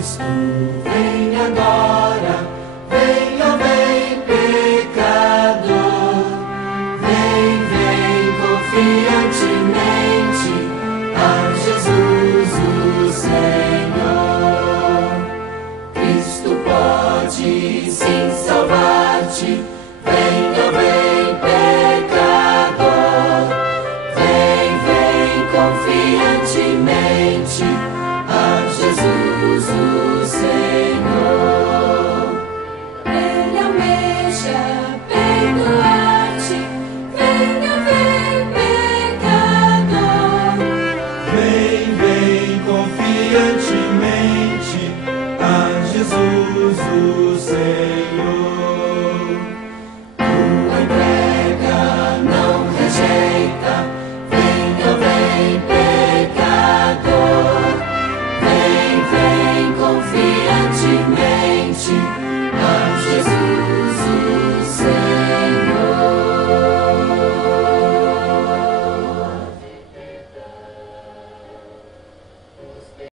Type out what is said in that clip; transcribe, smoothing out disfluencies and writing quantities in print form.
Cristo, vem agora, vem, ó vem, pecador. Vem, vem confiantemente a Jesus o Senhor. Cristo pode sim salvar-te. Vem, ó vem, pecador. Vem, vem confiantemente